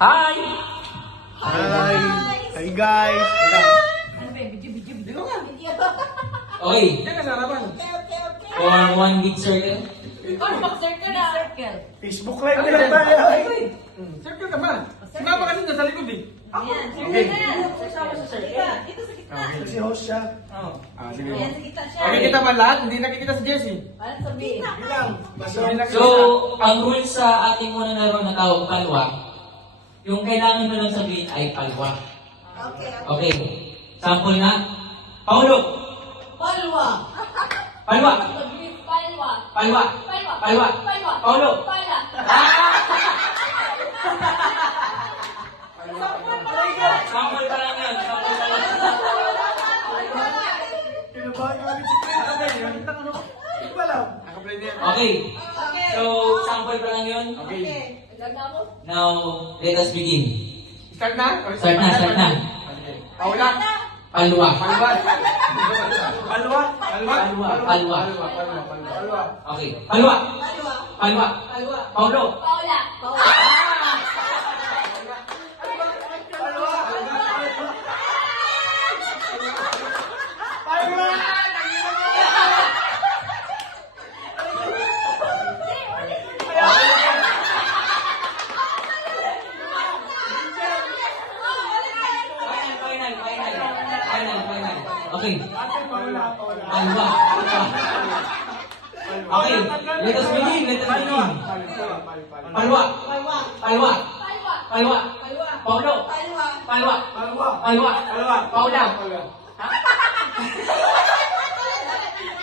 Hi! Hi! Hi guys! Okay, Diyan ka sa harapan. for one big circle. Facebook live na lang tayo! Circle ka ba? Si Mama kasi nasa likod eh. Si host siya. Oo. Sige. Nakikita ba lahat? Hindi nakikita si Jessie. Bilang! So, ang rules sa ating unang laro na tawag palwa, yung kailangan mo lang sabihin ay palwa. Okay. Sample na. Paulo. Palwa. Palwa. Palwa. Paulo. Sample pa lang yan. Sample pa lang. Kinabahan ka ulit si Chris. Hindi ba lang? Nakaplay na yan. Okay. So, sample pa lang yun. Okay. Now, let us begin. Start na? Start na, start na. Paula. Palwa. Palwa. Alwa! Palwa. Palwa. Palwa. Okay. Palwa. Palwa. Paulo. Final. Okay. Paula! Palwa. Okay. Let us begin. Palwa. Palwa. Paulo. Palwa. Paula.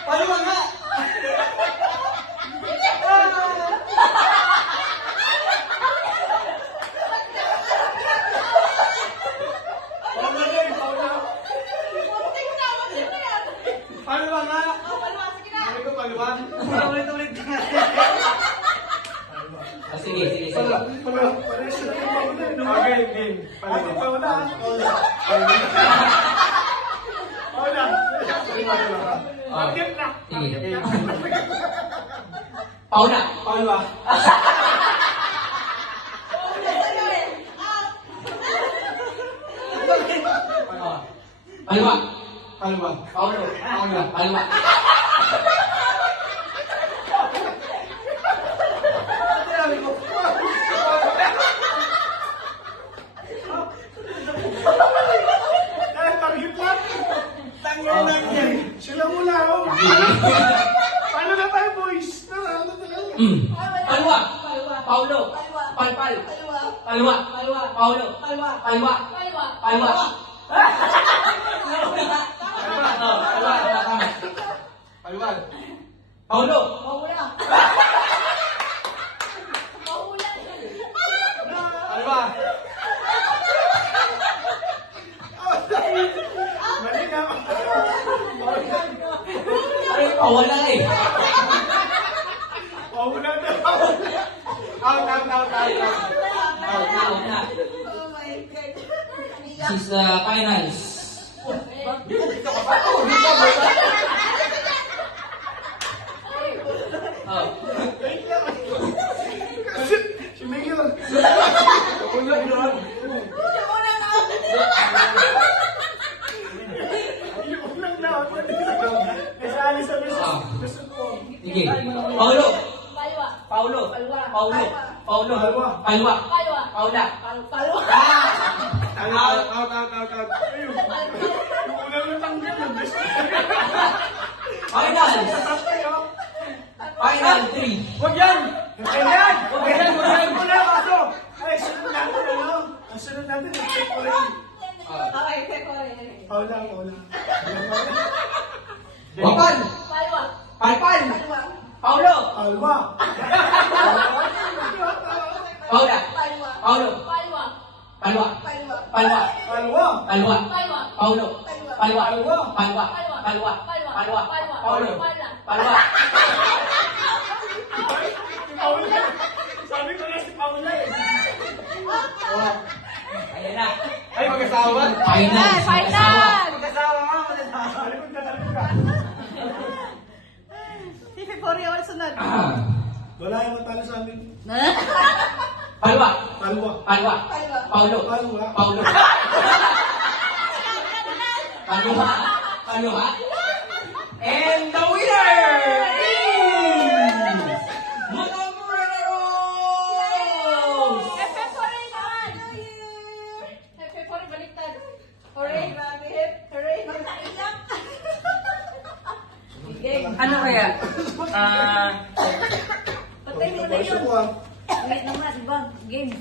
Palwa nga! Paula din! Paula! Palwa nga! Sabi ko palwa. Ulit-ulit nga. Sige. Palwa. Pares na yung Paula. Okay, game. Ate Paula. Paula. Market na. Sige. Paula. Palwa. Palwa. Palwa. Paulo. Palwa. Target lang. Tangyan lang yan. Sila muna ako. Paano na tayo, boys? Tara, ano talaga? Palwa. Paulo. Palpal. Palwa. Paulo. Palwa. Palwa. Paulo. Palwa. Mali na. Ay, pawala eh. Paula na. Out. Out na. This is the finals. Oh. Si Miguel. Ako na yun. Yung unang laban. Kasali sa Ah. gusto ko. Sige. Paulo. Paulo. Paulo. Paulo. Palwa. Paula. Out. Ayun. Yung unang natanggal yung gusto ko. Finals. Final 3. Huwag yan! Ayan! Ayan! Wala, baso! Ay, sunod natin, ano? Ang sunod natin, check ko rin. Paula. Wapal. Palpal. Paulo. Alwa. Paula. Paulo. Palwa. Palwa. Alwa. Palwa. Paulo. Palwa. Palwa. Paulo. Palwa. Paula. Sabi ko na si Paula eh. Ayan na. Ay, mag-asawa? Final. Mag-asawa nga, Talikod ka. Korea, wala sunod. Wala yung matalo sa amin. Palwa. Palwa. Palwa. Paulo. Palwa. Paulo. Palwa. Palwa. And the winner is Mga Morenos! Ano kaya? Patay mo na yun. Wait naman, ibang games.